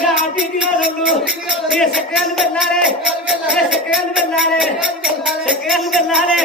ఏ ఆటికి వెళ్ళాలి? ఏ చక్రాలు వెళ్ళాలి? చక్రాలు వెళ్ళాలి?